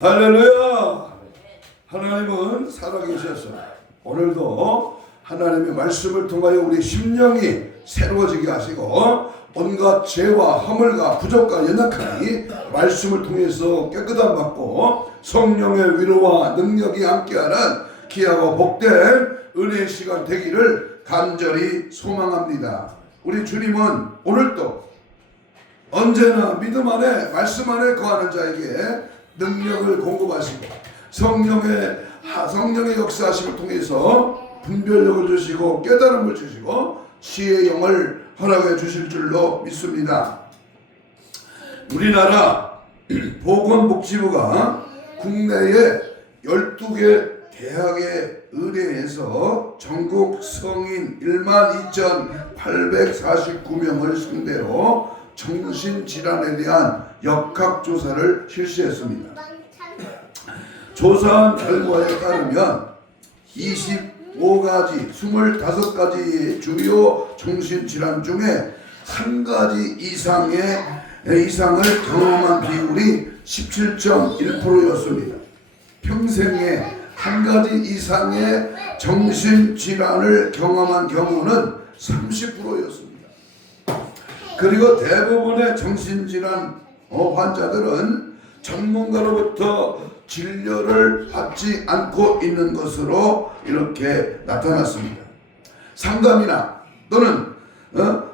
할렐루야! 하나님은 살아계셔서 오늘도 하나님의 말씀을 통하여 우리 심령이 새로워지게 하시고 온갖 죄와 허물과 부족과 연약함이 말씀을 통해서 깨끗함 받고 성령의 위로와 능력이 함께하는 귀하고 복된 은혜의 시간 되기를 간절히 소망합니다. 우리 주님은 오늘도 언제나 믿음 안에 말씀 안에 거하는 자에게 능력을 공급하시고 성령의 역사하심을 통해서 분별력을 주시고 깨달음을 주시고 지혜의 영을 허락해 주실 줄로 믿습니다. 우리나라 보건복지부가 국내에 12개 대학에 의뢰해서 전국 성인 12,849명을 상대로 정신질환에 대한 역학조사를 실시했습니다. 조사한 결과에 따르면 25가지 주요 정신질환 중에 한 가지 이상을 경험한 비율이 17.1%였습니다. 평생에 한 가지 이상의 정신질환을 경험한 경우는 30%였습니다. 그리고 대부분의 정신질환 환자들은 전문가로부터 진료를 받지 않고 있는 것으로 이렇게 나타났습니다. 상담이나 또는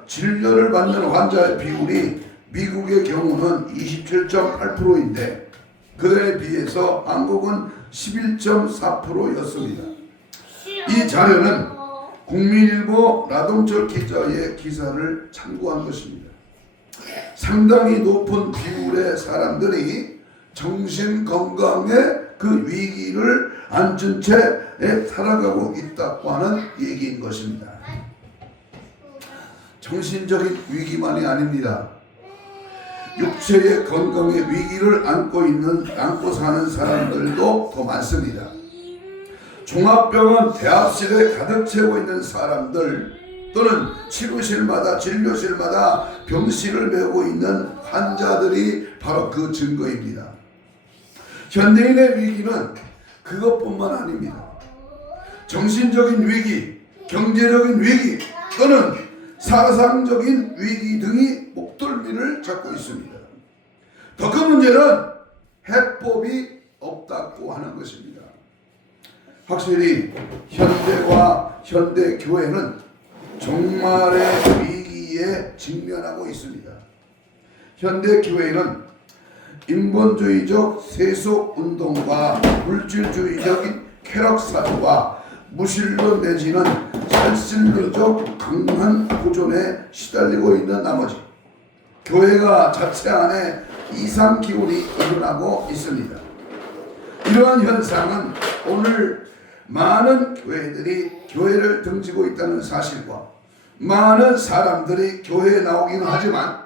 진료를 받는 환자의 비율이 미국의 경우는 27.8%인데 그에 비해서 한국은 11.4%였습니다. 이 자료는 국민일보 라동철 기자의 기사를 참고한 것입니다. 상당히 높은 비율의 사람들이 정신건강의 그 위기를 안은 채 살아가고 있다고 하는 얘기인 것입니다. 정신적인 위기만이 아닙니다. 육체의 건강의 위기를 안고 사는 사람들도 더 많습니다. 종합병원 대합실에 가득 채워 있는 사람들 또는 치료실마다 진료실마다 병실을 메우고 있는 환자들이 바로 그 증거입니다. 현대인의 위기는 그것뿐만 아닙니다. 정신적인 위기, 경제적인 위기 또는 사상적인 위기 등이 목덜미를 잡고 있습니다. 더 큰 문제는 해법이 없다고 하는 것입니다. 확실히 현대와 현대 교회는 종말의 위기에 직면하고 있습니다. 현대 교회는 인본주의적 세속 운동과 물질주의적인 쾌락 사고와 무신론 내지는 살신론적 강한 고전에 시달리고 있는 나머지 교회가 자체 안에 이상 기운이 일어나고 있습니다. 이러한 현상은 오늘 많은 교회들이 교회를 등지고 있다는 사실과 많은 사람들이 교회에 나오기는 하지만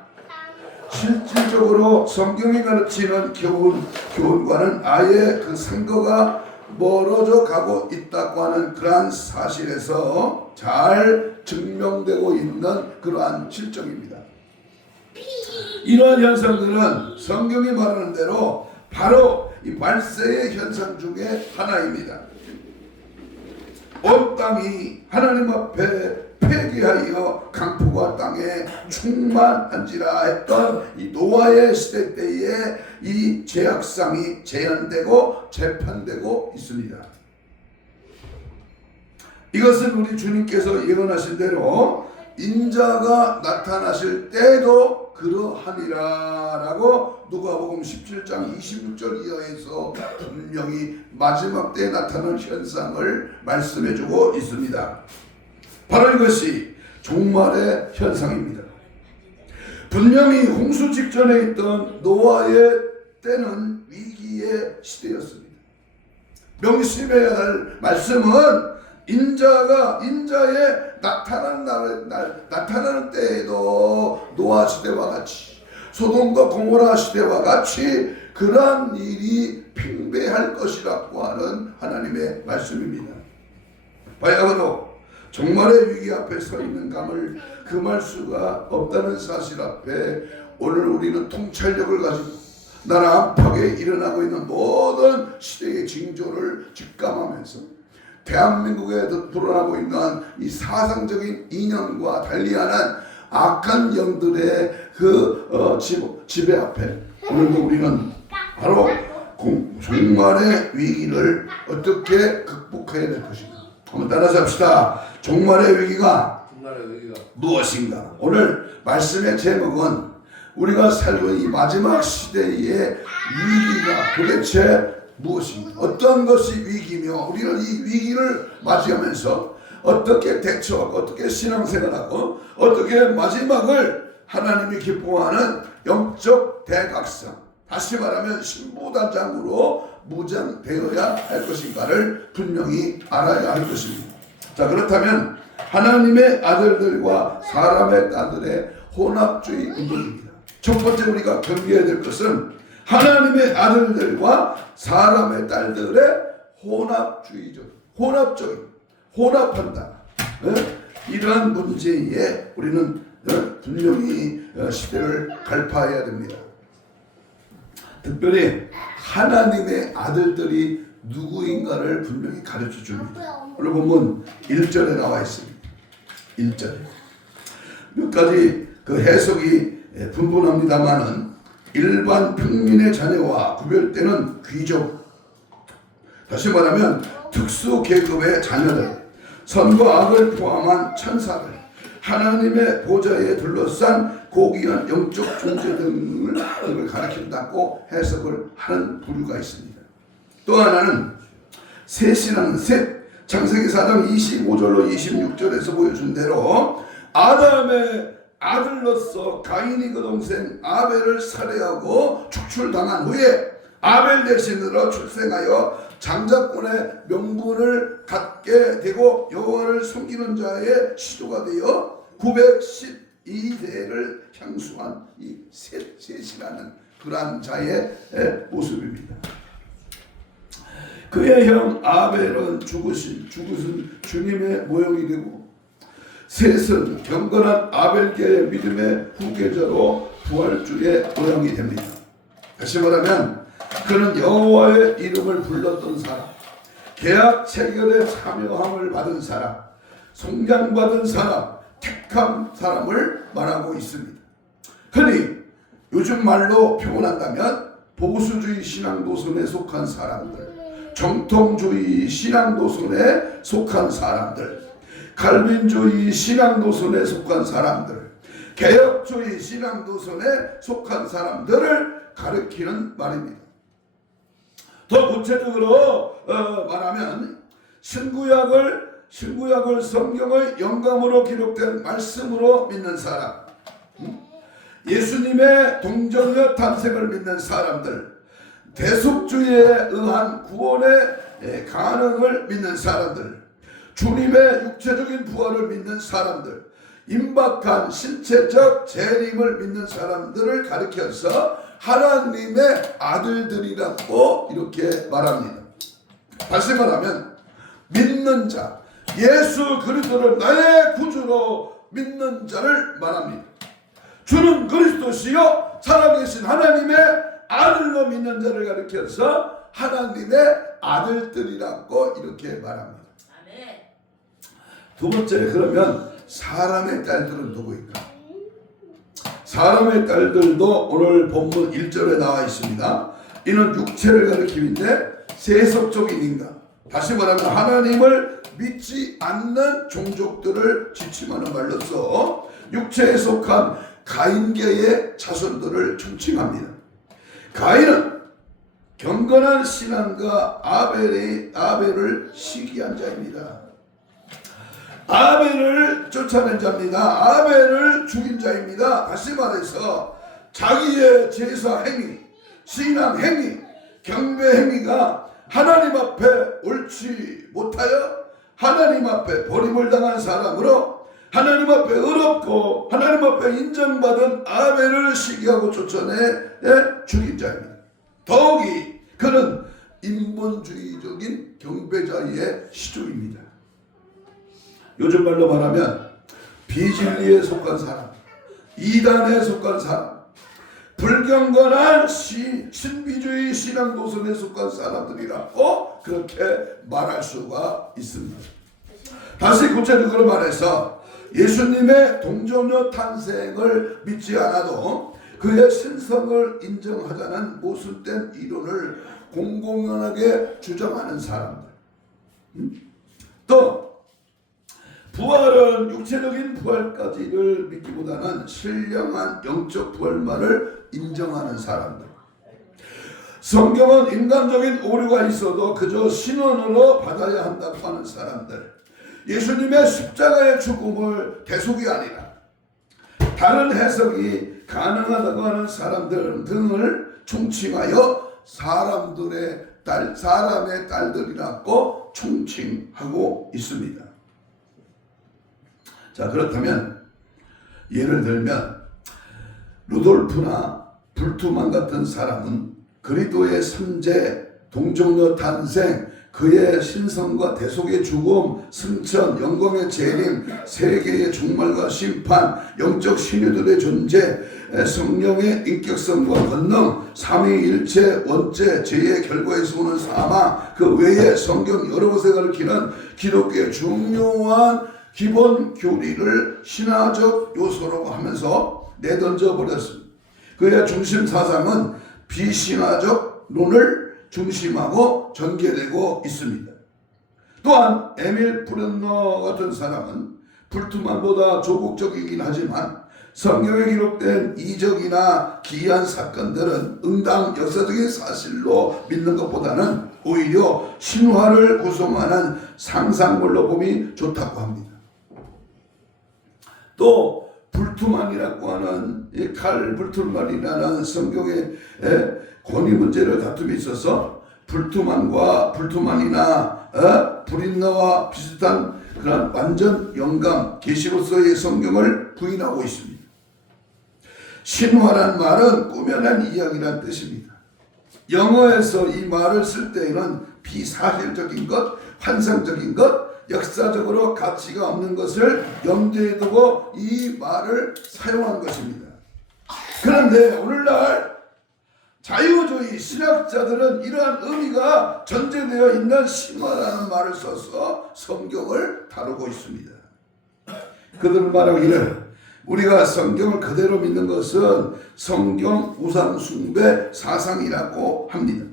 실질적으로 성경이 가르치는 교훈과는 아예 그 상거가 멀어져 가고 있다고 하는 그러한 사실에서 잘 증명되고 있는 그러한 실정입니다. 이러한 현상들은 성경이 말하는 대로 바로 이 말세의 현상 중에 하나입니다. 온 땅이 하나님 앞에 폐기하여 강포가 땅에 충만한지라 했던 이 노아의 시대 때에 이 죄악상이 재현되고 재판되고 있습니다. 이것은 우리 주님께서 예언하신 대로 인자가 나타나실 때도 그러하니라 라고 누가복음 17장 26절 이하에서 분명히 마지막 때에 나타나는 현상을 말씀해주고 있습니다. 바로 이것이 종말의 현상입니다. 분명히 홍수 직전에 있던 노아의 때는 위기의 시대였습니다. 명심해야 할 말씀은 인자의 나타나는 때에도 노아 시대와 같이 소돔과 고모라 시대와 같이 그러한 일이 팽배할 것이라고 하는 하나님의 말씀입니다. 바야흐로 종말의 위기 앞에 서 있는 감을 금할 수가 없다는 사실 앞에 오늘 우리는 통찰력을 가지고 나라 안팎에 일어나고 있는 모든 시대의 징조를 직감하면서 대한민국에 드러나고 있는 이 사상적인 이념과 달리하는 악한 영들의 그 지배 앞에 오늘도 우리는 바로 종말의 위기를 어떻게 극복해야 될 것인가. 한번 따라서 합시다. 종말의 위기가 무엇인가. 오늘 말씀의 제목은 우리가 살고 있는 이 마지막 시대의 위기가 도대체 무엇인가. 어떤 것이 위기며 우리는 이 위기를 맞이하면서 어떻게 대처하고 어떻게 신앙생활하고 어떻게 마지막을 하나님이 기뻐하는 영적 대각성, 다시 말하면 신부단장으로 무장되어야 할 것인가를 분명히 알아야 할 것입니다. 자, 그렇다면 하나님의 아들들과 사람의 딸들의 혼합주의 운동입니다. 첫 번째 우리가 경계해야 될 것은 하나님의 아들들과 사람의 딸들의 혼합한다. 이러한 문제에 우리는 분명히 시대를 갈파해야 됩니다. 특별히 하나님의 아들들이 누구인가를 분명히 가르쳐 줍니다. 오늘 본문 1절에 나와 있습니다. 1절에 몇 가지 그 해석이 분분합니다만은 일반 평민의 자녀와 구별되는 귀족, 다시 말하면 특수 계급의 자녀들, 선과 악을 포함한 천사들, 하나님의 보좌에 둘러싼 고귀한 영적 존재 등을 가리킨다고 해석을 하는 부류가 있습니다. 또 하나는 셋이라는 창세기 4장 25절로 26절에서 보여준 대로 아담의 아들로서 가인이 그 동생 아벨을 살해하고 축출당한 후에 아벨 대신으로 출생하여 장자권의 명분을 갖게 되고 여호와를 섬기는 자의 시조가 되어 912세를 향수한 이 셋이라는 그러한 자의 모습입니다. 그의 형 아벨은 죽으신 주님의 모형이 되고 셋은 경건한 아벨계의 믿음의 후계자로 부활주의 모형이 됩니다. 다시 말하면 그는 여호와의 이름을 불렀던 사람, 계약 체결에 참여함을 받은 사람, 속량받은 사람, 택한 사람을 말하고 있습니다. 흔히 요즘 말로 표현한다면 보수주의 신앙노선에 속한 사람들, 정통주의 신앙노선에 속한 사람들, 칼빈주의 신앙노선에 속한 사람들, 개혁주의 신앙노선에 속한 사람들을 가리키는 말입니다. 더 구체적으로 말하면 신구약을 성경의 영감으로 기록된 말씀으로 믿는 사람, 예수님의 동정녀 탄생을 믿는 사람들, 대속주의에 의한 구원의 가능을 믿는 사람들, 주님의 육체적인 부활을 믿는 사람들, 임박한 신체적 재림을 믿는 사람들을 가리켜서 하나님의 아들들이라고 이렇게 말합니다. 다시 말하면 믿는 자, 예수 그리스도를 나의 구주로 믿는 자를 말합니다. 주는 그리스도시요 살아계신 하나님의 아들로 믿는 자를 가리켜서 하나님의 아들들이라고 이렇게 말합니다. 두 번째, 그러면 사람의 딸들은 누구일까? 사람의 딸들도 오늘 본문 1절에 나와 있습니다. 이는 육체를 가리키는데 세속적인 인간, 다시 말하면 하나님을 믿지 않는 종족들을 지칭하는 말로서 육체에 속한 가인계의 자손들을 총칭합니다. 가인은 경건한 신앙과 아벨을 시기한 자입니다. 아벨을 쫓아낸 자입니다. 아벨을 죽인 자입니다. 다시 말해서 자기의 제사 행위, 신앙 행위, 경배 행위가 하나님 앞에 옳지 못하여 하나님 앞에 버림을 당한 사람으로 하나님 앞에 의롭고 하나님 앞에 인정받은 아벨을 시기하고 쫓아내 죽인 자입니다. 더욱이 그는 인본주의적인 경배자의 시조입니다. 요즘 말로 말하면 비진리에 속한 사람, 이단에 속한 사람, 불경건한 신비주의 신앙 노선에 속한 사람들이라고 그렇게 말할 수가 있습니다. 다시 구체적으로 말해서 예수님의 동정녀 탄생을 믿지 않아도 그의 신성을 인정하자는 모순된 이론을 공공연하게 주장하는 사람들, 또 부활은 육체적인 부활까지를 믿기보다는 신령한 영적 부활만을 인정하는 사람들, 성경은 인간적인 오류가 있어도 그저 신원으로 받아야 한다고 하는 사람들, 예수님의 십자가의 죽음을 대속이 아니라 다른 해석이 가능하다고 하는 사람들 등을 총칭하여 사람의 딸들이라고 총칭하고 있습니다. 자, 그렇다면 예를 들면 루돌프나 불투만 같은 사람은 그리스도의 삼재, 동정녀 탄생, 그의 신성과 대속의 죽음, 승천, 영광의 재림, 세계의 종말과 심판, 영적 신유들의 존재, 성령의 인격성과 권능, 삼위일체, 원죄, 죄의 결과에서 오는 사망, 그 외에 성경 여러 곳에 가르치는 기독교의 중요한 기본 교리를 신화적 요소라고 하면서 내던져 버렸습니다. 그의 중심 사상은 비신화적 론을 중심하고 전개되고 있습니다. 또한 에밀 브런너 같은 사람은 불투만보다 조국적이긴 하지만 성경에 기록된 이적이나 기이한 사건들은 응당 역사적인 사실로 믿는 것보다는 오히려 신화를 구성하는 상상물로 봄이 좋다고 합니다. 또 불투만이라고 하는 칼 불투만이라는 성경의 권위 문제를 다툼이 있어서 불투만과 불투만이나 브린너와 비슷한 그런 완전 영감 계시로서의 성경을 부인하고 있습니다. 신화란 말은 꾸며낸 이야기란 뜻입니다. 영어에서 이 말을 쓸 때에는 비사실적인 것, 환상적인 것, 역사적으로 가치가 없는 것을 염두에 두고 이 말을 사용한 것입니다. 그런데 오늘날 자유주의 신학자들은 이러한 의미가 전제되어 있는 신화라는 말을 써서 성경을 다루고 있습니다. 그들은 말하기를 우리가 성경을 그대로 믿는 것은 성경 우상 숭배 사상이라고 합니다.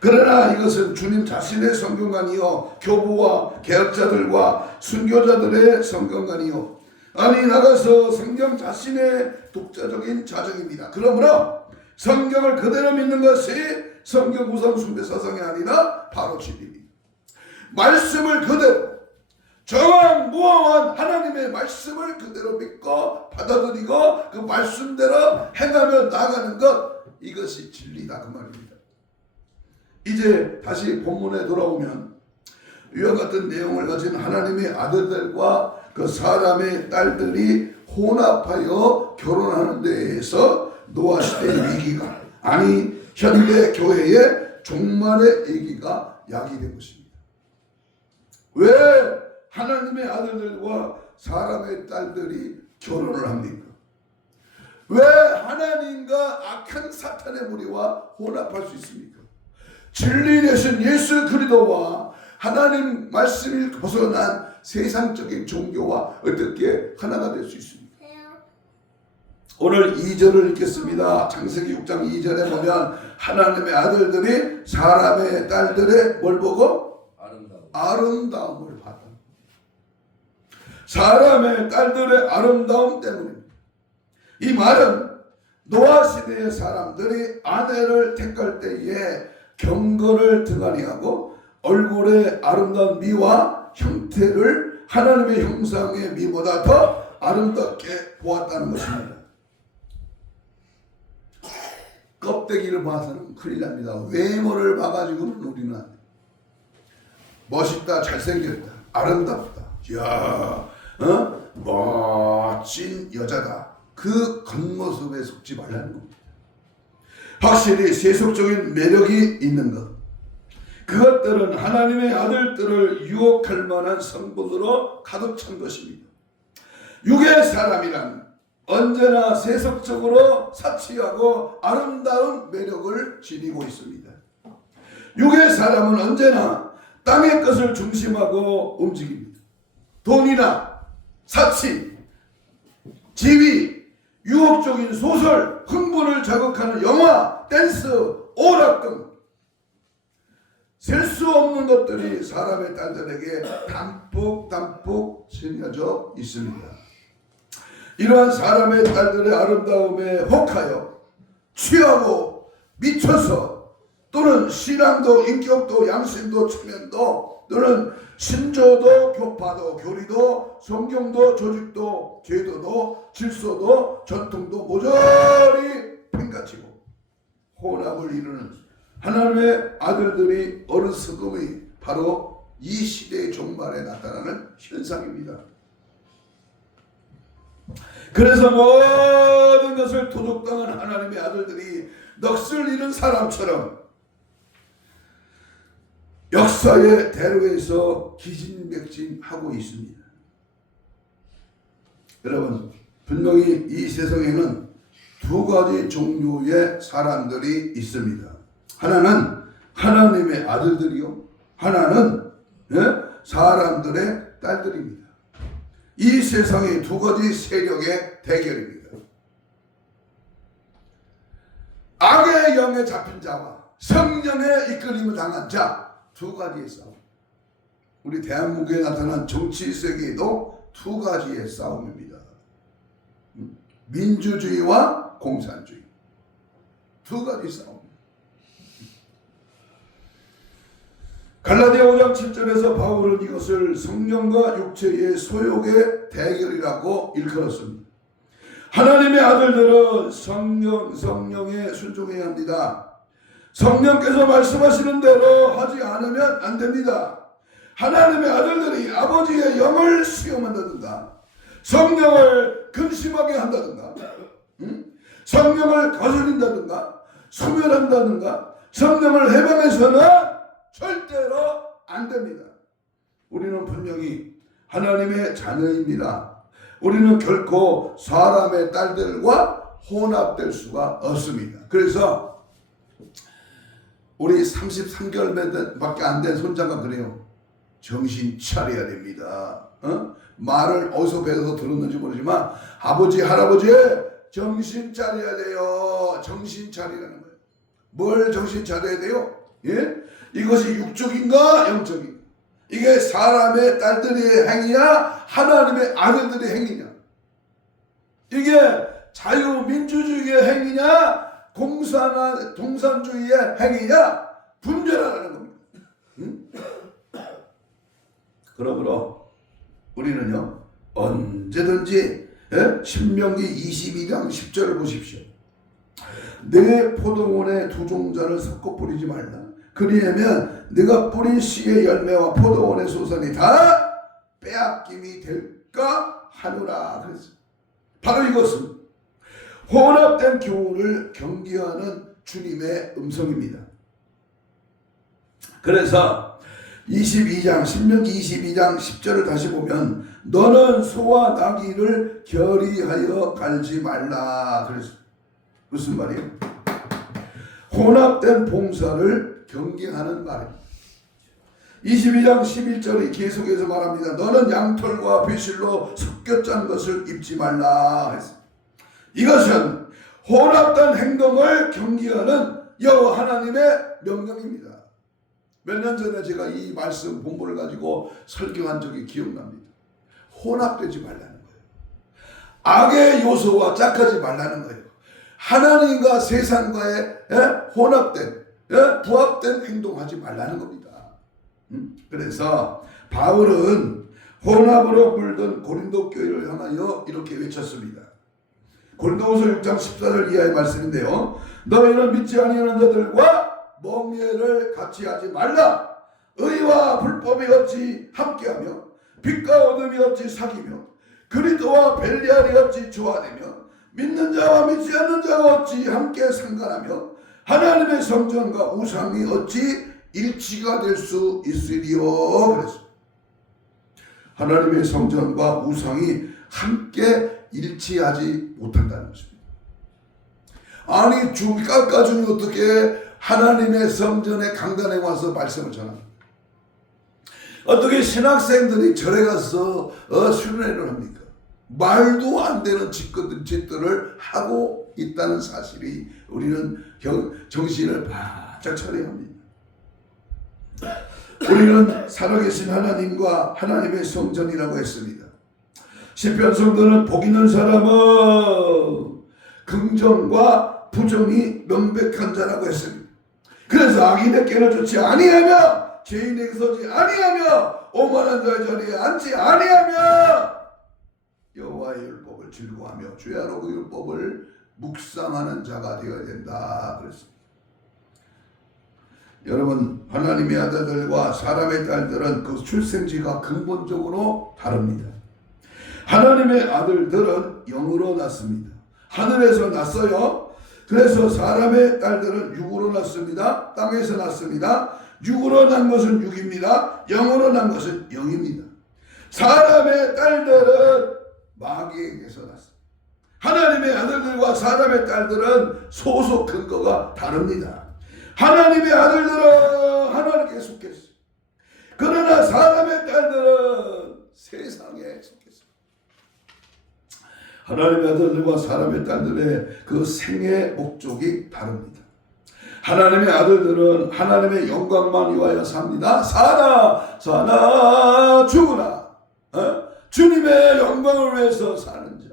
그러나 이것은 주님 자신의 성경관이요 교부와 개혁자들과 순교자들의 성경관이요 아니 나가서 성경 자신의 독자적인 자정입니다. 그러므로 성경을 그대로 믿는 것이 성경 우상 숭배 사상이 아니라 바로 진리입니다. 말씀을 그대로 정황무황한 하나님의 말씀을 그대로 믿고 받아들이고 그 말씀대로 행하며 나가는 것, 이것이 진리다 그 말입니다. 이제 다시 본문에 돌아오면 이와 같은 내용을 가진 하나님의 아들들과 그 사람의 딸들이 혼합하여 결혼하는 데에서 노아 시대의 위기가, 아니 현대 교회의 종말의 얘기가 야기된 것입니다. 왜 하나님의 아들들과 사람의 딸들이 결혼을 합니까? 왜 하나님과 악한 사탄의 무리와 혼합할 수 있습니까? 진리 되신 예수 그리스도와 하나님 말씀을 벗어난 세상적인 종교와 어떻게 하나가 될 수 있습니까? 오늘 2절을 읽겠습니다. 창세기 6장 2절에 보면 하나님의 아들들이 사람의 딸들의 뭘 보고? 아름다움을 봤다. 사람의 딸들의 아름다움 때문입니다. 이 말은 노아 시대의 사람들이 아내를 택할 때에 경건을 등한히 하고 얼굴의 아름다운 미와 형태를 하나님의 형상의 미보다 더 아름답게 보았다는 것입니다. 껍데기를 봐서는 큰일 납니다. 외모를 봐가지고는 우리는 멋있다, 잘생겼다, 아름답다, 이야, 멋진 여자다, 그 겉모습에 속지 말라는 겁니다. 확실히 세속적인 매력이 있는 것, 그것들은 하나님의 아들들을 유혹할 만한 성분으로 가득 찬 것입니다. 육의 사람이란 언제나 세속적으로 사치하고 아름다운 매력을 지니고 있습니다. 육의 사람은 언제나 땅의 것을 중심하고 움직입니다. 돈이나 사치, 지위, 유혹적인 소설, 흥분을 자극하는 영화, 댄스, 오락 등 셀 수 없는 것들이 사람의 딸들에게 담뿍 심겨져 있습니다. 이러한 사람의 딸들의 아름다움에 혹하여 취하고 미쳐서 또는 신앙도 인격도 양심도 체면도 또는 신조도 교파도 교리도 성경도 조직도 제도도 질서도 전통도 모조리 팽가치고 혼합을 이루는 하나님의 아들들이 어리석음이 바로 이 시대의 종말에 나타나는 현상입니다. 그래서 모든 것을 도둑당한 하나님의 아들들이 넋을 잃은 사람처럼 역사의 대로에서 기진맥진하고 있습니다. 여러분, 분명히 이 세상에는 두 가지 종류의 사람들이 있습니다. 하나는 하나님의 아들들이요, 하나는 사람들의 딸들입니다. 이 세상의 두 가지 세력의 대결입니다. 악의 영에 잡힌 자와 성령의 이끌림을 당한 자, 두 가지의 싸움. 우리 대한민국에 나타난 정치 세계에도 두 가지의 싸움입니다. 민주주의와 공산주의. 두 가지 싸움. 갈라디아 5장 7절에서 바울은 이것을 성령과 육체의 소욕의 대결이라고 일컬었습니다. 하나님의 아들들은 성령에 순종해야 합니다. 성령께서 말씀하시는 대로 하지 않으면 안 됩니다. 하나님의 아들들이 아버지의 영을 수용한다든가 성령을 근심하게 한다든가 성령을 거스린다든가 소멸한다든가 성령을 해방해서는 절대로 안 됩니다. 우리는 분명히 하나님의 자녀입니다. 우리는 결코 사람의 딸들과 혼합될 수가 없습니다. 그래서 우리 33개월밖에 안 된 손자가 그래요. 정신 차려야 됩니다. 말을 어디서 배워서 들었는지 모르지만 아버지 할아버지 정신 차려야 돼요. 정신 차리라는 거예요. 뭘 정신 차려야 돼요? 예? 이것이 육적인가 영적인가? 이게 사람의 딸들의 행위냐 하나님의 아들들의 행위냐? 이게 자유민주주의의 행위냐 공산주의의 행위냐 분별하라는 겁니다. 그러므로 우리는요 언제든지 신명기 22장 10절을 보십시오. 내 포도원에 두 종자를 섞어 뿌리지 말라. 그리하면 네가 뿌린 씨의 열매와 포도원의 소산이 다 빼앗김이 될까 하노라. 그랬어요. 바로 이것은 혼합된 교훈을 경계하는 주님의 음성입니다. 그래서 22장 신명기 22장 10절을 다시 보면 너는 소와 나귀를 결의하여 갈지 말라. 그랬어요. 무슨 말이에요? 혼합된 봉사를 경계하는 말입니다. 22장 11절이 계속해서 말합니다. 너는 양털과 배실로 섞여 짠 것을 입지 말라 했습니다. 이것은 혼합된 행동을 경계하는 여호와 하나님의 명령입니다. 몇 년 전에 제가 이 말씀 본문을 가지고 설교한 적이 기억납니다. 혼합되지 말라는 거예요. 악의 요소와 짝하지 말라는 거예요. 하나님과 세상과의 혼합된 부합된 행동하지 말라는 겁니다. 그래서 바울은 혼합으로 물든 고린도 교회를 향하여 이렇게 외쳤습니다. 고린도후서 6장 14절 이하의 말씀인데요. 너희는 믿지 아니하는 자들과 멍에를 같이 하지 말라. 의와 불법이 어찌 함께하며 빛과 어둠이 어찌 사귀며 그리스도와 벨리알이 어찌 조화되며 믿는 자와 믿지 않는 자가 어찌 함께 상관하며 하나님의 성전과 우상이 어찌 일치가 될 수 있으리요. 그랬습니다. 하나님의 성전과 우상이 함께 일치하지 못한다는 것입니다. 아니 깎아주니 어떻게 하나님의 성전의 강단에 와서 말씀을 전합니다. 어떻게 신학생들이 절에 가서 수련회를 합니까? 말도 안 되는 짓들을 하고 있다는 사실이 우리는 정신을 바짝 차려야 합니다. 우리는 살아계신 하나님과 하나님의 성전이라고 했습니다. 시편 성도는 복 있는 사람은 긍정과 부정이 명백한 자라고 했습니다. 그래서 악인의 깨를 쫓지 아니하며 죄인에게 서지 아니하며 오만한 자의 자리에 앉지 아니하며 여호와의 율법을 즐거워하며 주야로 그 율법을 묵상하는 자가 되어야 된다 그랬습니다. 여러분, 하나님의 아들들과 사람의 딸들은 그 출생지가 근본적으로 다릅니다. 하나님의 아들들은 영으로 낳습니다. 하늘에서 났어요. 그래서 사람의 딸들은 육으로 낳습니다. 땅에서 낳습니다. 육으로 난 것은 육입니다. 영으로 난 것은 영입니다. 사람의 딸들은 마귀에게서 났습니다. 하나님의 아들들과 사람의 딸들은 소속 근거가 다릅니다. 하나님의 아들들은 하나님께 속했어요. 그러나 사람의 딸들은 세상에 속했어요. 하나님의 아들들과 사람의 딸들의 그 생애 목적이 다릅니다. 하나님의 아들들은 하나님의 영광만 위하여 삽니다. 사나 죽으나 주님의 영광을 위해서 사는 자.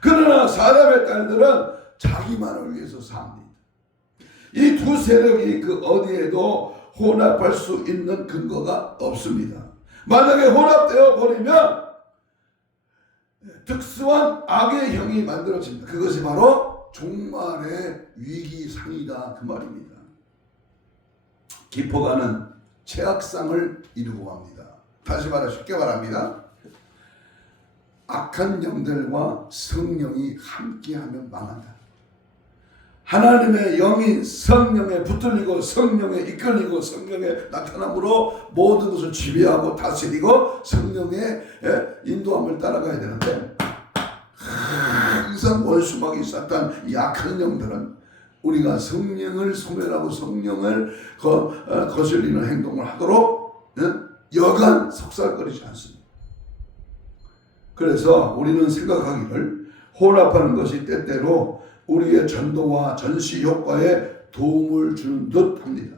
그러나 사람의 딸들은 자기만을 위해서 삽니다. 이 두 세력이 그 어디에도 혼합할 수 있는 근거가 없습니다. 만약에 혼합되어 버리면 특수한 악의 형이 만들어집니다. 그것이 바로 종말의 위기상이다 그 말입니다. 기포가는 최악상을 이루고 갑니다. 다시 말해 쉽게 말합니다. 악한 영들과 성령이 함께하면 망한다. 하나님의 영이 성령에 붙들리고 성령에 이끌리고 성령의 나타남으로 모든 것을 지배하고 다스리고 성령의 인도함을 따라가야 되는데 항상 원수마귀 사탄 이 악한 영들은 우리가 성령을 소멸하고 성령을 거슬리는 행동을 하도록 여간 속살거리지 않습니다. 그래서 우리는 생각하기를 혼합하는 것이 때때로 우리의 전도와 전시 효과에 도움을 주는 듯 합니다.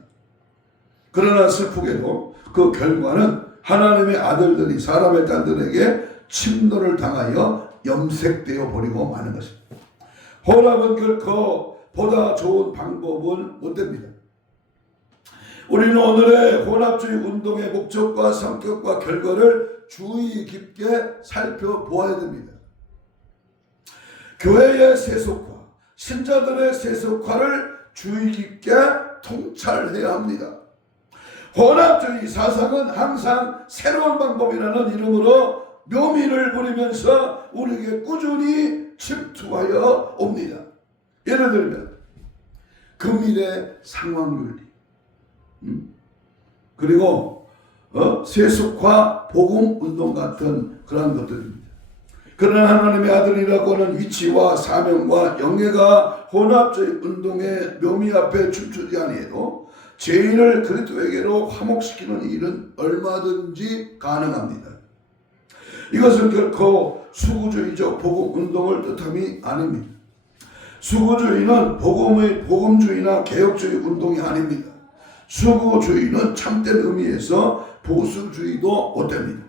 그러나 슬프게도 그 결과는 하나님의 아들들이 사람의 딸들에게 침노를 당하여 염색되어 버리고 마는 것입니다. 혼합은 결코 보다 좋은 방법은 못 됩니다. 우리는 오늘의 혼합주의 운동의 목적과 성격과 결과를 주의 깊게 살펴보아야 됩니다. 교회의 세속화, 신자들의 세속화를 주의 깊게 통찰해야 합니다. 혼합주의 사상은 항상 새로운 방법이라는 이름으로 묘미를 부리면서 우리에게 꾸준히 침투하여 옵니다. 예를 들면 금일의 상황윤리 그리고 세속화 복음운동 같은 그런 것들입니다. 그러나 하나님의 아들이라고 하는 위치와 사명과 영예가 혼합주의 운동의 묘미 앞에 춤추지 아니해도 죄인을 그리스도에게로 화목시키는 일은 얼마든지 가능합니다. 이것은 결코 수구주의적 복음운동을 뜻함이 아닙니다. 수구주의는 복음주의나 개혁주의 운동이 아닙니다. 수구주의는 참된 의미에서 보수주의도 못됩니다.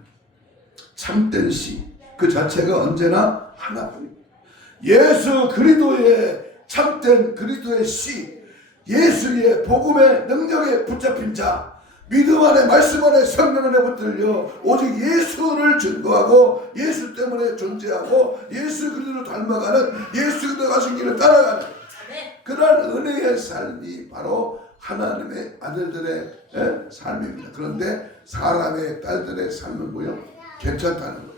참된 씨 그 자체가 언제나 하나뿐입니다. 예수 그리스도의 참된 그리스도의 씨, 예수의 복음의 능력에 붙잡힌 자, 믿음 안에 말씀 안에 성령 안에 붙들려 오직 예수를 증거하고 예수 때문에 존재하고 예수 그리스도를 닮아가는 예수 그리스도 가신 길을 따라가는 그런 은혜의 삶이 바로 하나님의 아들들의 삶입니다. 그런데 사람의 딸들의 삶은 뭐요? 괜찮다는 거예요.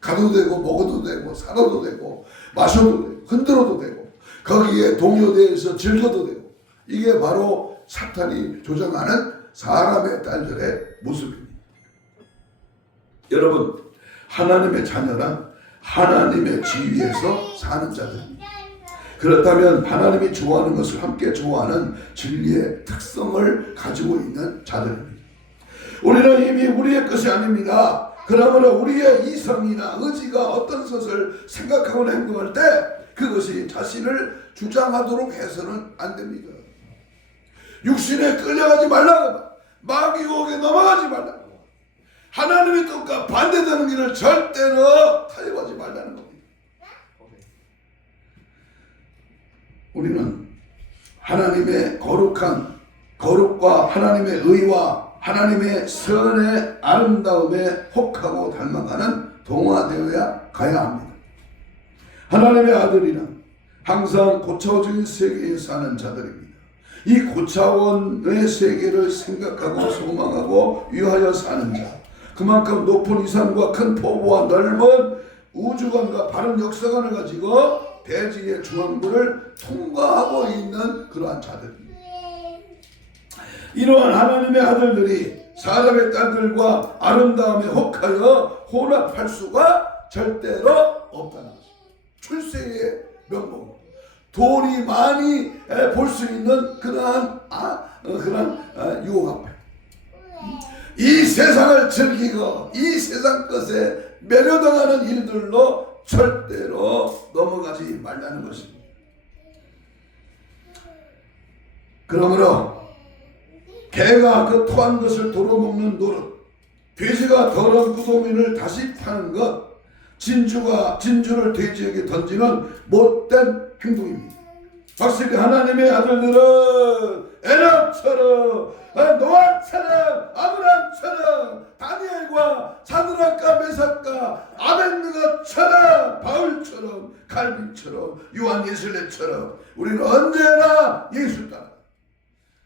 가도 되고 먹어도 되고 살아도 되고 마셔도 되고 흔들어도 되고 거기에 동요대에서 즐겨도 되고 이게 바로 사탄이 조장하는 사람의 딸들의 모습입니다. 여러분, 하나님의 자녀란 하나님의 지위에서 사는 자들입니다. 그렇다면 하나님이 좋아하는 것을 함께 좋아하는 진리의 특성을 가지고 있는 자들입니다. 우리는 이미 우리의 것이 아닙니다. 그러므로 우리의 이성이나 의지가 어떤 것을 생각하거나 행동할 때 그것이 자신을 주장하도록 해서는 안 됩니다. 육신에 끌려가지 말라고, 마귀 유혹에 넘어가지 말라고, 하나님의 뜻과 반대되는 길을 절대로 타협하지 말라는 겁니다. 우리는 하나님의 거룩과 하나님의 의와 하나님의 선의 아름다움에 혹하고 닮아가는 동화되어야 가야 합니다. 하나님의 아들이란 항상 고차원적인 세계에 사는 자들입니다. 이 고차원의 세계를 생각하고 소망하고 위하여 사는 자, 그만큼 높은 이상과 큰 포부와 넓은 우주관과 바른 역사관을 가지고 대지의 중앙부를 통과하고 있는 그러한 자들입니다. 이러한 하나님의 아들들이 사람의 딸들과 아름다움에 혹하여 혼합할 수가 절대로 없다는 것입니다. 출세의 명목, 돈이 많이 볼 수 있는 그러한 유혹 앞에 이 세상을 즐기고 이 세상 것에 매료당하는 일들로 절대로 넘어가지 말라는 것입니다. 그러므로 개가 그 토한 것을 도로먹는 노릇, 돼지가 더러운 구더미를 다시 파는 것, 진주를 돼지에게 던지는 못된 행동입니다. 확실히 하나님의 아들들은 에녹처럼, 노아처럼, 아브람처럼, 다니엘과 사드락과 메삭과 아벤느고처럼, 바울처럼, 칼빈처럼, 요한 예슬레처럼 우리는 언제나 예수 따라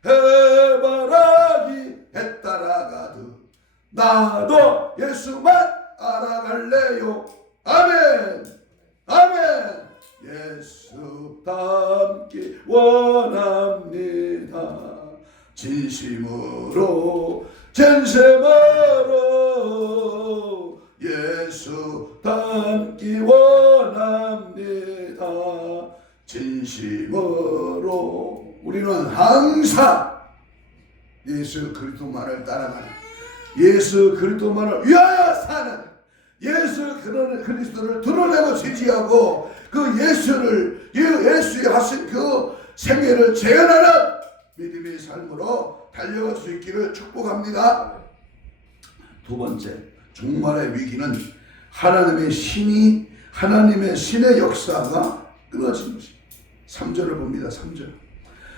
해바라기 해 따라가듯 나도 예수만 알아갈래요. 아멘, 아멘. 예수 닮기 원합니다. 진심으로 전심으로 예수 닮기 원합니다. 진심으로 우리는 항상 예수 그리스도만을 따라가는, 예수 그리스도만을 위하여 사는, 예수 그리스도를 드러내고 지지하고 그 예수의 하신 그 생애를 재현하는 믿음의 삶으로 달려갈 수 있기를 축복합니다. 두 번째, 종말의 위기는 하나님의 신의 역사가 끊어진 것입니다. 3절을 봅니다. 3절.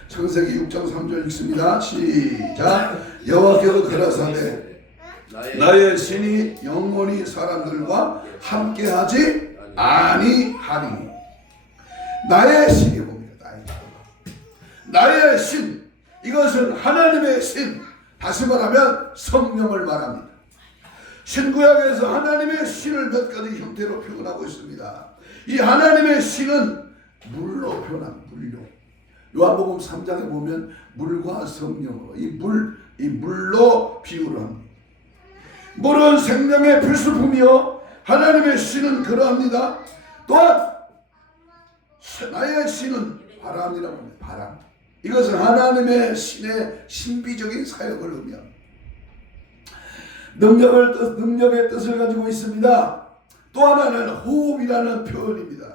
창세기 6장 3절 읽습니다. 시작. 여호와께서 가라사대 나의 신이 영원히 사람들과 함께하지 아니하리니. 나의 신이 뭡니까? 나의 신, 이것은 하나님의 신, 다시 말하면 성령을 말합니다. 신구약에서 하나님의 신을 몇 가지 형태로 표현하고 있습니다. 이 하나님의 신은 물로 표현합니다. 물로. 요한복음 3장에 보면 물과 성령으로 이 물로 비유를 합니다. 물은 생명의 필수품이요 하나님의 신은 그러합니다. 또한 나의 신은 바람이라고 합니다. 바람. 이것은 하나님의 신의 신비적인 사역을 의미합니다. 능력의 뜻을 가지고 있습니다. 또 하나는 호흡이라는 표현입니다.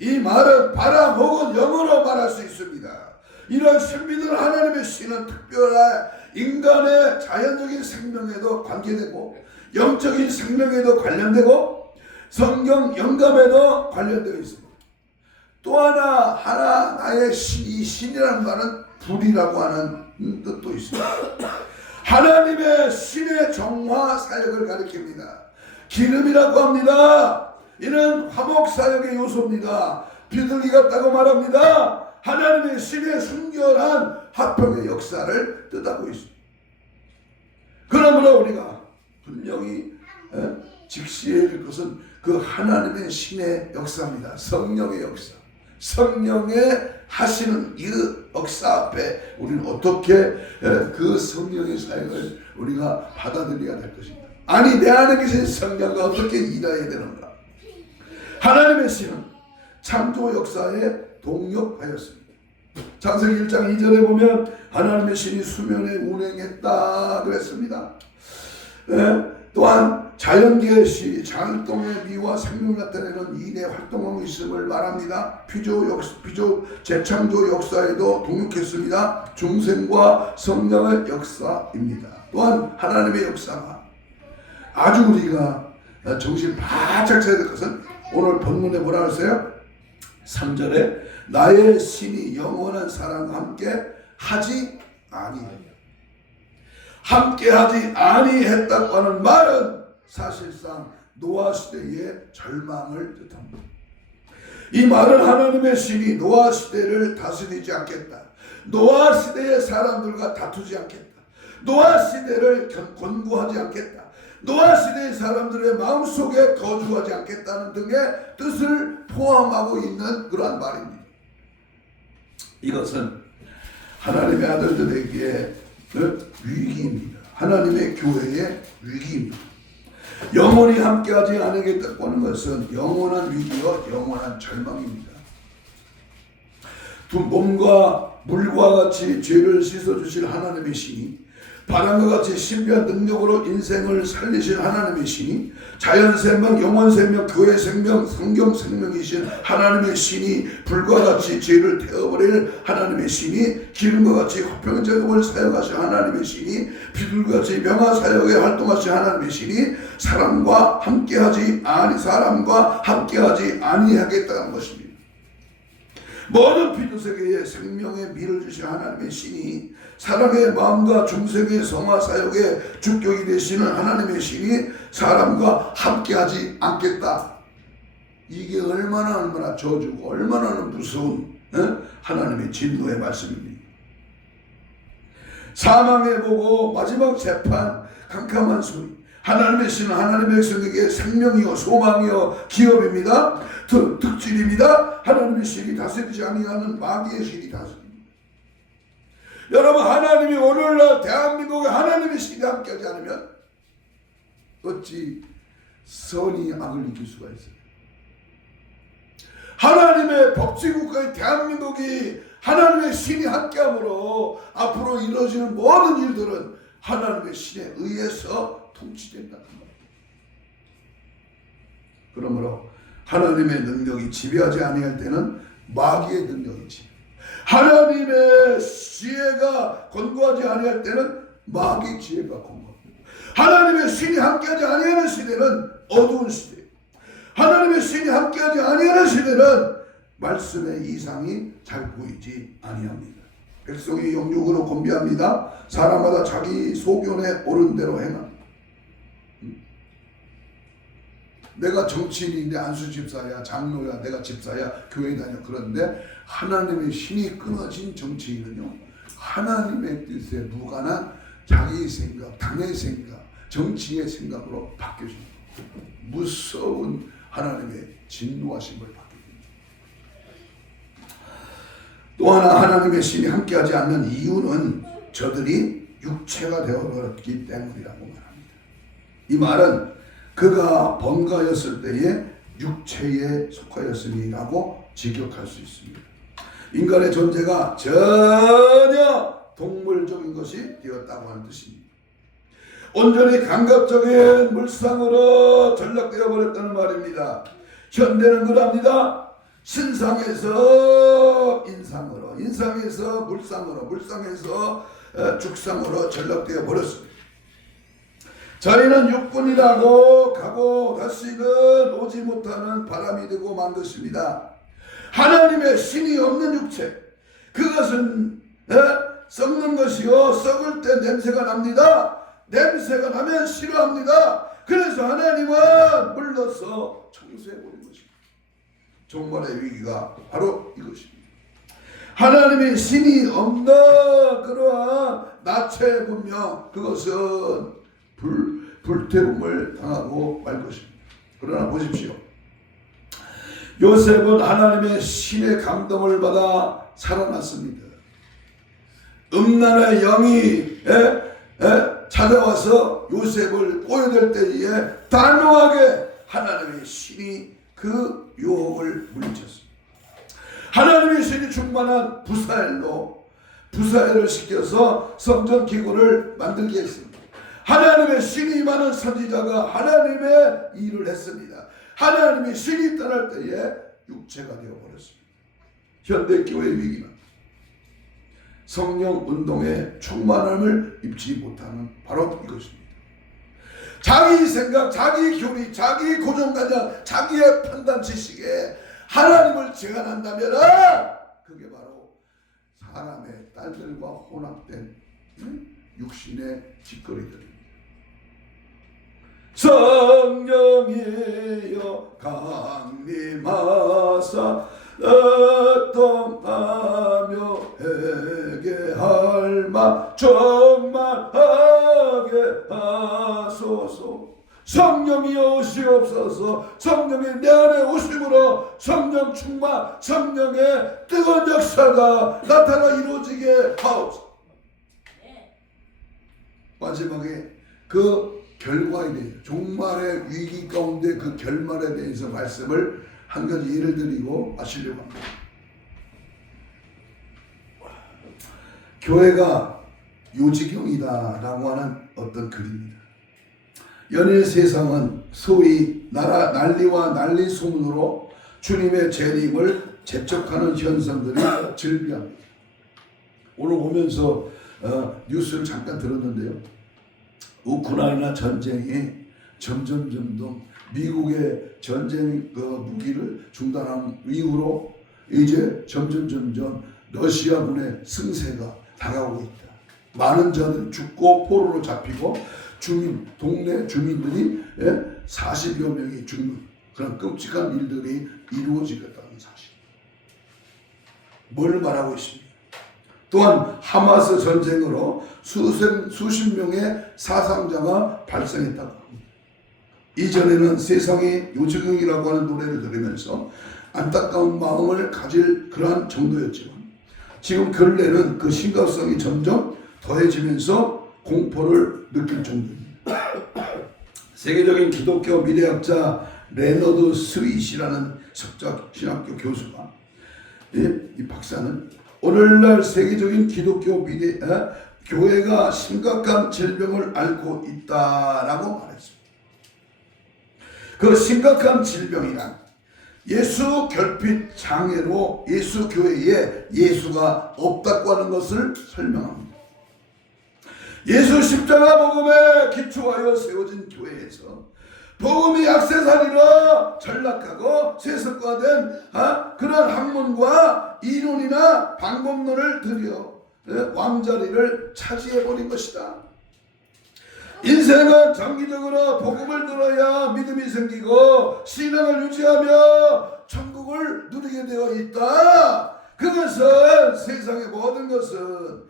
이 말은 바람 혹은 영어로 말할 수 있습니다. 이런 신비들 하나님의 신은 특별한 인간의 자연적인 생명에도 관계되고 영적인 생명에도 관련되고 성경 영감에도 관련되어 있습니다. 또 하나 나의 이 신이라는 말은 불이라고 하는 뜻도 있습니다. 하나님의 신의 정화 사역을 가리킵니다. 기름이라고 합니다. 이는 화목 사역의 요소입니다. 비둘기 같다고 말합니다. 하나님의 신의 순결한 화평의 역사를 뜻하고 있습니다. 그러므로 우리가 분명히 직시해야 될 것은 그 하나님의 신의 역사입니다. 성령의 역사. 성령의 하시는 이 역사 앞에 우리는 어떻게 그 성령의 사역을 우리가 받아들여야 될 것입니다. 아니 내 안에 계신 성령과 어떻게 일해야 되는가. 하나님의 신은 창조 역사에 동력하였습니다. 창세기 1장 2절에 보면 하나님의 신이 수면에 운행했다 그랬습니다. 또한 자연계의 시, 장일동의 미와 생명 나타내는 이내 활동하고 있음을 말합니다. 피조 재창조 역사에도 동역했습니다. 중생과 성령의 역사입니다. 또한 하나님의 역사가 아주 우리가 정신 바짝 차야 될 것은 오늘 본문에 뭐라 했어요? 3절에 나의 신이 영원한 사랑과 함께 하지 아니하여. 함께 하지 아니했다고 하는 말은 사실상 노아 시대의 절망을 뜻합니다. 이 말은 하나님의 신이 노아 시대를 다스리지 않겠다. 노아 시대의 사람들과 다투지 않겠다. 노아 시대를 권고하지 않겠다. 노아 시대의 사람들의 마음속에 거주하지 않겠다는 등의 뜻을 포함하고 있는 그러한 말입니다. 이것은 하나님의 아들들에게 위기입니다. 하나님의 교회의 위기입니다. 영원히 함께하지 않겠다고 하는 것은 영원한 위기와 영원한 절망입니다. 두 몸과 물과 같이 죄를 씻어주실 하나님의 신이, 바람과 같이 신비한 능력으로 인생을 살리신 하나님의 신이, 자연생명, 영원생명, 교회생명, 성경생명이신 하나님의 신이, 불과 같이 죄를 태워버릴 하나님의 신이, 기름과 같이 화평작업을 사역하신 하나님의 신이, 비둘과 같이 명화사역에 활동하신 하나님의 신이 사람과 함께하지 아니하겠다는 것입니다. 모든 피조세계에 생명의 미를 주신 하나님의 신이, 사랑의 마음과 중생의 성화 사역의 주격이 되시는 하나님의 신이 사람과 함께하지 않겠다. 이게 얼마나 저주고 얼마나 무서운 하나님의 진노의 말씀입니다. 사망의 보고 마지막 재판, 캄캄한 소리. 하나님의 신은 하나님의 백성에게 생명이요 소망이요 기업입니다. 특질입니다. 하나님의 신이 다스리지 아니하는 마귀의 신이 다스립니다. 여러분, 하나님이 오늘날 대한민국에 하나님의 신이 함께하지 않으면 어찌 선이 악을 이길 수가 있어요? 하나님의 법치국가의 대한민국이 하나님의 신이 함께함으로 앞으로 이루어지는 모든 일들은 하나님의 신에 의해서 통치된다는 겁니다. 그러므로 하나님의 능력이 지배하지 아니할 때는 마귀의 능력이 지배. 하나님의 지혜가 권고하지 아니할 때는 마귀의 지혜가 권고합니다. 하나님의 신이 함께하지 아니하는 시대는 어두운 시대. 하나님의 신이 함께하지 아니하는 시대는 말씀의 이상이 잘 보이지 아니합니다. 백성이 영육으로 건비합니다. 사람마다 자기 소견에 옳은 대로 행합니다. 내가 정치인인데 안수 집사야, 장로야, 내가 집사야, 교회 다녀. 그런데 하나님의 신이 끊어진 정치인은요, 하나님의 뜻에 무관한 자기 생각, 당의 생각, 정치의 생각으로 바뀌어집니다. 무서운 하나님의 진노하심을 받게 됩니다. 또 하나 하나님의 신이 함께하지 않는 이유는 저들이 육체가 되어버렸기 때문이라고 말합니다. 이 말은 그가 번가였을 때에 육체에 속하였음이라고 직역할 수 있습니다. 인간의 존재가 전혀 동물적인 것이 되었다고 하는 뜻입니다. 온전히 감각적인 물상으로 전락되어 버렸다는 말입니다. 현대는 그럽니다. 신상에서 인상으로, 인상에서 물상으로, 물상에서 죽상으로 전락되어 버렸습니다. 저희는 육군이라고 가고 다시는 오지 못하는 바람이 되고 만 것입니다. 하나님의 신이 없는 육체, 그것은 썩는 것이요, 썩을 때 냄새가 납니다. 냄새가 나면 싫어합니다. 그래서 하나님은 물러서 청소해버린 것입니다. 종말의 위기가 바로 이것입니다. 하나님의 신이 없는 그러한 나체 분명, 그것은 불태움을 당하고 말 것입니다. 그러나 보십시오. 요셉은 하나님의 신의 감동을 받아 살아났습니다. 음란의 영이 찾아와서 요셉을 꼬여들 때에 단호하게 하나님의 신이 그 유혹을 물리쳤습니다. 하나님의 신이 충만한 부사엘을 시켜서 성전 기구를 만들게 했습니다. 하나님의 신이 임하는 선지자가 하나님의 일을 했습니다. 하나님의 신이 떠날 때에 육체가 되어버렸습니다. 현대교회의 위기는 성령 운동의 충만함을 입지 못하는 바로 이것입니다. 자기 생각, 자기 교리, 자기 고정관념, 자기의 판단 지식에 하나님을 제한한다면 그게 바로 사람의 딸들과 혼합된 육신의 짓거리들입니다. 성령이여 강림하사 어떠하며 회개할 마 정말하게 하소서. 성령이여 오시옵소서. 성령의 내 안에 오심으로 성령 충만, 성령의 뜨거운 역사가 나타나 이루어지게 하옵소서. 마지막에 그 결과에 대해 종말의 위기 가운데 그 결말에 대해서 말씀을 한 가지 예를 드리고 마치려고 합니다. 교회가 요지경이다라고 하는 어떤 글입니다. 연일 세상은 소위 난리와 난리 소문으로 주님의 재림을 재촉하는 현상들이 즐비합니다. 오늘 오면서 뉴스를 잠깐 들었는데요. 우크라이나 전쟁이 점점 미국의 전쟁 무기를 중단한 이후로 이제 점점 러시아군의 승세가 다가오고 있다. 많은 자들이 죽고 포로로 잡히고 동네 주민들이 40여 명이 죽는 그런 끔찍한 일들이 이루어지겠다는 사실. 뭘 말하고 있습니까? 또한 하마스 전쟁으로 수십 명의 사상자가 발생했다고 합니다. 이전에는 세상이 요지경이라고 하는 노래를 들으면서 안타까운 마음을 가질 그러한 정도였지만 지금 근래는 그 심각성이 점점 더해지면서 공포를 느낄 정도입니다. 세계적인 기독교 미래학자 레너드 스윗이라는 석좌신학교 교수가 이 박사는 오늘날 세계적인 기독교 교회가 심각한 질병을 앓고 있다라고 말했습니다. 그 심각한 질병이란 예수 결핍 장애로 예수 교회에 예수가 없다고 하는 것을 설명합니다. 예수 십자가 복음에 기초하여 세워진 교회에서 복음이 악세사리로 전락하고 세습화된 그런 학문과 이론이나 방법론을 들여 왕자리를 차지해버린 것이다. 인생은 정기적으로 복음을 들어야 믿음이 생기고 신앙을 유지하며 천국을 누리게 되어 있다. 그것은 세상의 모든 것은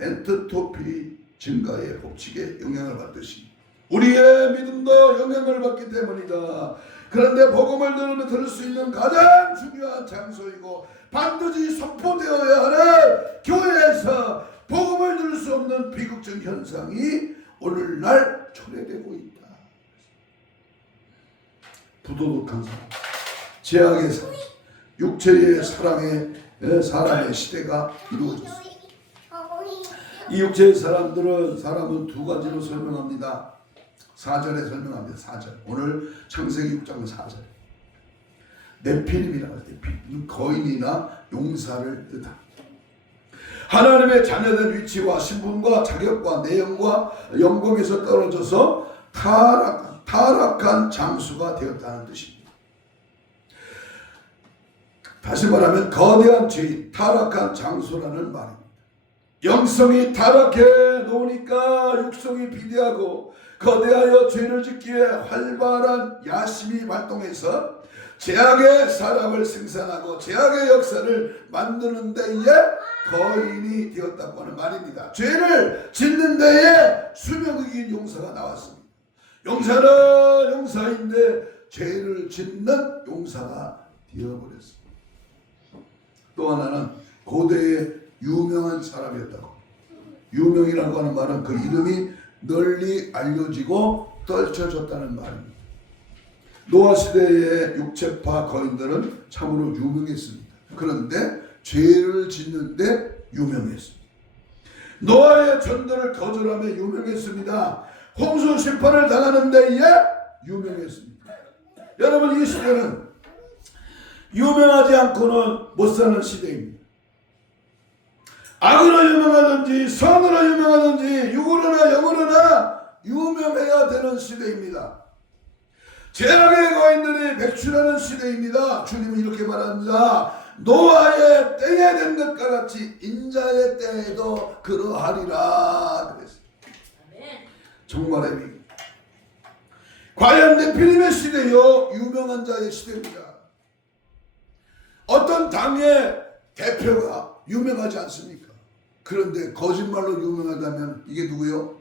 엔트로피 증가의 법칙에 영향을 받듯이 우리의 믿음도 영향을 받기 때문이다. 그런데 복음을 들을 수 있는 가장 중요한 장소이고 반드시 선포되어야 하는 교회에서 복음을 들을 수 없는 비극적 현상이 오늘날 초래되고 있다. 부도덕한 사람, 죄악의 사람, 육체의 사람의 시대가 이루어졌습니다. 이 육체의 사람은 두 가지로 설명합니다. 4절에 설명합니다. 4절. 오늘 창세기 6장 4절. 네피림이라고 해요. 네피림. 거인이나 용사를 뜻합니다. 하나님의 자녀된 위치와 신분과 자격과 내용과 영광에서 떨어져서 타락한 장수가 되었다는 뜻입니다. 다시 말하면 거대한 죄인, 타락한 장수라는 말입니다. 영성이 타락해 놓으니까 육성이 비대하고 거대하여 죄를 짓기에 활발한 야심이 발동해서 죄악의 사람을 생산하고 죄악의 역사를 만드는 데에 거인이 되었다고 하는 말입니다. 죄를 짓는 데에 수명이긴 용사가 나왔습니다. 용사는 용사인데 죄를 짓는 용사가 되어버렸습니다. 또 하나는 고대의 유명한 사람이었다고. 유명이라고 하는 말은 그 이름이 널리 알려지고 떨쳐졌다는 말입니다. 노아 시대의 육체파 거인들은 참으로 유명했습니다. 그런데 죄를 짓는데 유명했습니다. 노아의 전도를 거절하며 유명했습니다. 홍수 심판을 당하는 데에 유명했습니다. 여러분, 이 시대는 유명하지 않고는 못 사는 시대입니다. 악으로 유명하든지 선으로 유명하든지 육으로나 영으로나 유명해야 되는 시대입니다. 죄악의 거인들이 맥출하는 시대입니다. 주님은 이렇게 말합니다. 노아의 때에 된 것과 같이 인자의 때에도 그러하리라 그랬어요. 정말의 위기. 과연 네피림의 시대요, 유명한 자의 시대입니다. 어떤 당의 대표가 유명하지 않습니까? 그런데 거짓말로 유명하다면 이게 누구요?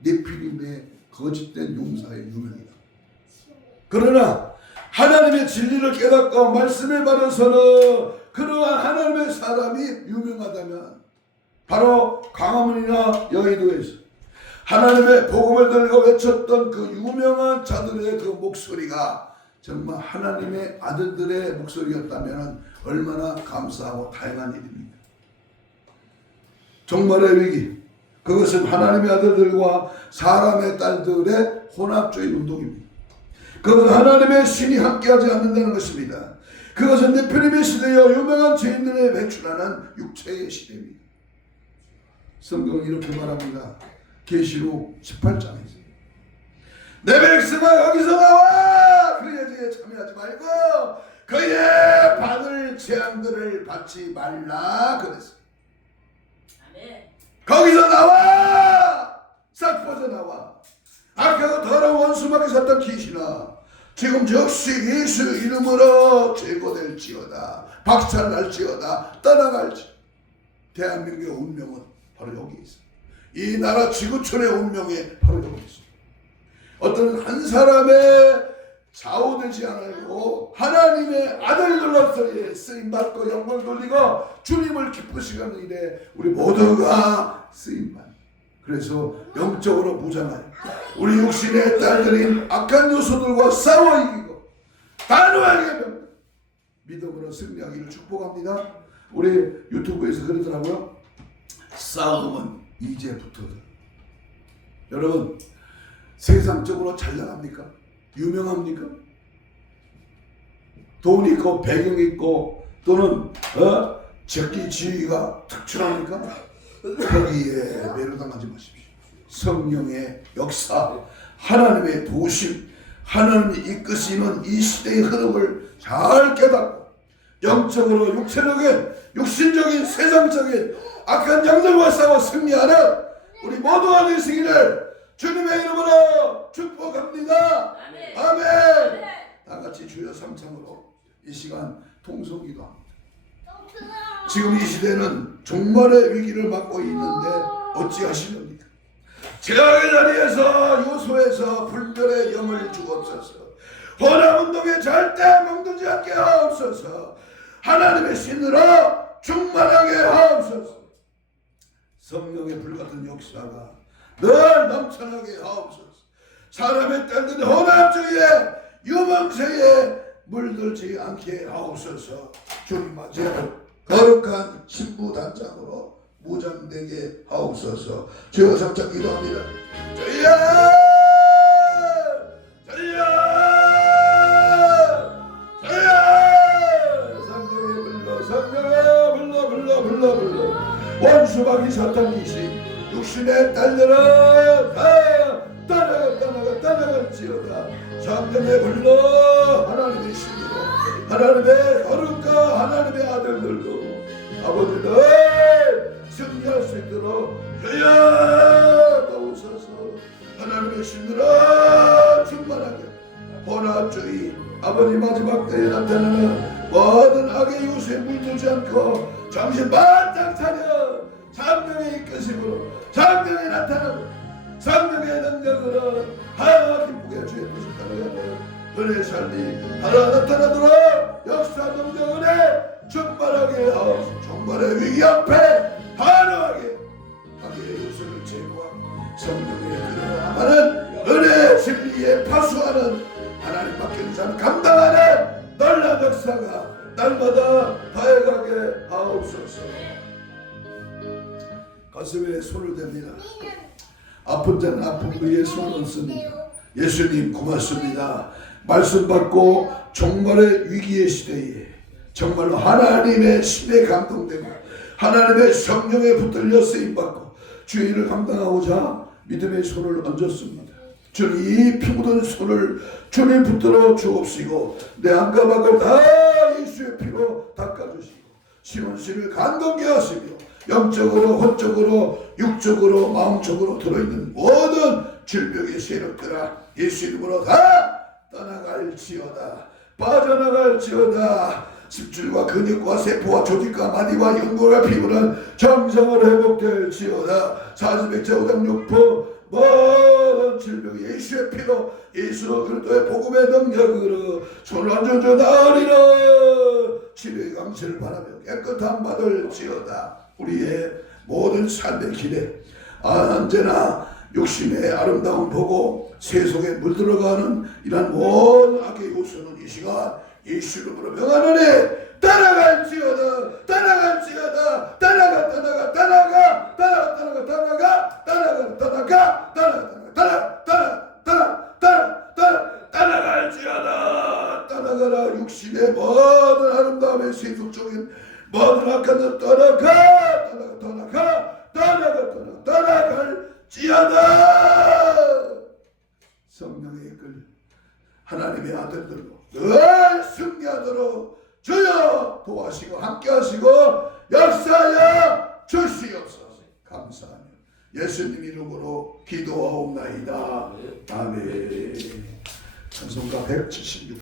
네피림의 거짓된 용사의 유명이다. 그러나 하나님의 진리를 깨닫고 말씀을 받아서는 그러한 하나님의 사람이 유명하다면 바로 광화문이나 여의도에서 하나님의 복음을 들고 외쳤던 그 유명한 자들의 그 목소리가 정말 하나님의 아들들의 목소리였다면 얼마나 감사하고 다행한 일입니까? 종말의 위기, 그것은 하나님의 아들들과 사람의 딸들의 혼합주의 운동입니다. 그것은 하나님의 신이 함께하지 않는다는 것입니다. 그것은 네피림의 시대여 유명한 죄인들의 배출하는 육체의 시대입니다. 성경은 이렇게 말합니다. 계시록 18장에서 내 백성아 거기서 나와 그의 죄에 참여하지 말고 그의 받을 재앙들을 받지 말라 그랬어요. 거기서 나와! 싹 빠져나와. 악하고 더러운 원수막에 섰던 귀신아, 지금 즉시 예수 이름으로 제거될지어다. 박살날지어다. 떠나갈지. 대한민국의 운명은 바로 여기 있어요. 이 나라 지구촌의 운명이 바로 여기 있어요. 어떤 한 사람의 좌우되지 않고 하나님의 아들들로서의 쓰임받고 영광 돌리고 주님을 기쁘시는 일에 우리 모두가 쓰임받는, 그래서 영적으로 무장하여 우리 육신의 딸들인 악한 요소들과 싸워 이기고 단호하게 믿음으로 승리하기를 축복합니다. 우리 유튜브에서 그러더라고요. 싸움은 이제부터다. 여러분, 세상적으로 잘 나갑니까? 유명합니까? 돈 있고 배경 있고 또는 적기 지위가 특출합니까? 거기에 매료당하지 마십시오. 성령의 역사, 하나님의 도심, 하나님이 이끄시는 이 시대의 흐름을 잘 깨닫고 영적으로 육체적인 육신적인 세상적인 악한 영들과 싸워 승리하는 우리 모두가 되시기를 주님의 이름으로 축복합니다. 아멘. 다 같이 주여 삼창으로 이 시간 통성기도합니다. 지금 이 시대는 종말의 위기를 맞고 있는데 어찌하시렵니까? 제약의 자리에서 요소에서 불멸의 영을 주옵소서. 혼합운동에 절대 멍들지 않게 하옵소서. 하나님의 신으로 충만하게 하옵소서. 성령의 불같은 역사가 늘 넘쳐나게 하옵소서. 사람의 딸들의 혼합주의에 유망세에 물들지 않게 하옵소서. 주님 맞이하고 거룩한 신부단장으로 무장되게 하옵소서. 주여 삼창 기도합니다. 주여 주여 주여 성령의 불러 원수박이 사탄 귀신 육신의 딸들은 다 떠나갈지어다. 성령의 불러 하나님의 신으로 하나님의 거룩과 하나님의 아들들로 아버지들 승리할 수 있도록 주여 도우소서. 하나님의 신으로 충만하게 혼합주의 아버지 마지막 때에 나타나는 모든 악의 요소에 물들지 않고 정신 바짝 차려 성령의 이끄심으로 성령이 나타나고 성령의 능력으로 하나 기쁘게 주의 뜻을 따라가는 은혜의 삶이 하나 나타나도록 역사 능력 은혜 충만하게 하옵소서. 종말의 위기 앞에 단호하게 악의 요소를 제거하고 성령의 그러하는 은혜 진리에 파수하는 하나님 밖에는 사는 날마다 다해가게 하옵소서. 가슴에 손을 댑니다. 아픈 자는 아픈 그의 손을 얹습니다. 예수님 고맙습니다. 말씀 받고 정말의 위기의 시대에 정말로 하나님의 신에 감동되고 하나님의 성령에 붙들려 쓰임받고 주의 일을 감당하고자 믿음의 손을 얹었습니다. 주님 이 피 묻은 손을 주님 붙들어 주옵시고 내 안과 밖을 다 예수의 피로 닦아주시고 신혼신을 감동케 하시며 영적으로 혼적으로 육적으로 마음적으로 들어있는 모든 질병의 세력들아 예수 이름으로 다 떠나갈지어다. 빠져나갈지어다. 십줄과 근육과 세포와 조직과 마디와 연골과 피부는 정상으로 회복될지어다. 사지백자 오장육부 모든 질병이 예수의 피로 예수 그리스도의 복음의 능력으로 손을 얹어줘 나으리라. 치료의 강세를 바라며 깨끗함 받을지어다. 우리의 모든 삶의 길에 언제나 욕심의 아름다움 보고 세속에 물들어가는 이런 모든 악의 요소는 이 시간 예수 이름으로 명하노니 떠나갈지어다. 떠나갈지어다. 떠나가 떠나가 떠나가 떠나가 떠나가 떠나가 떠나가 떠나가 떠나가 떠나갈지어다. 떠나가라. 육신의 모든 아름다움의 세속적인 모든 악한 것 떠나가 떠나가 떠나가 떠나가 떠나가 떠나갈지어다. 성령의 이끌 하나님의 아들들로 늘 승리하도록 주여 도와시고 함께하시고 역사하여 주시옵소서. 감사하며 예수님 이름으로 기도하옵나이다. 아멘. 찬송가 176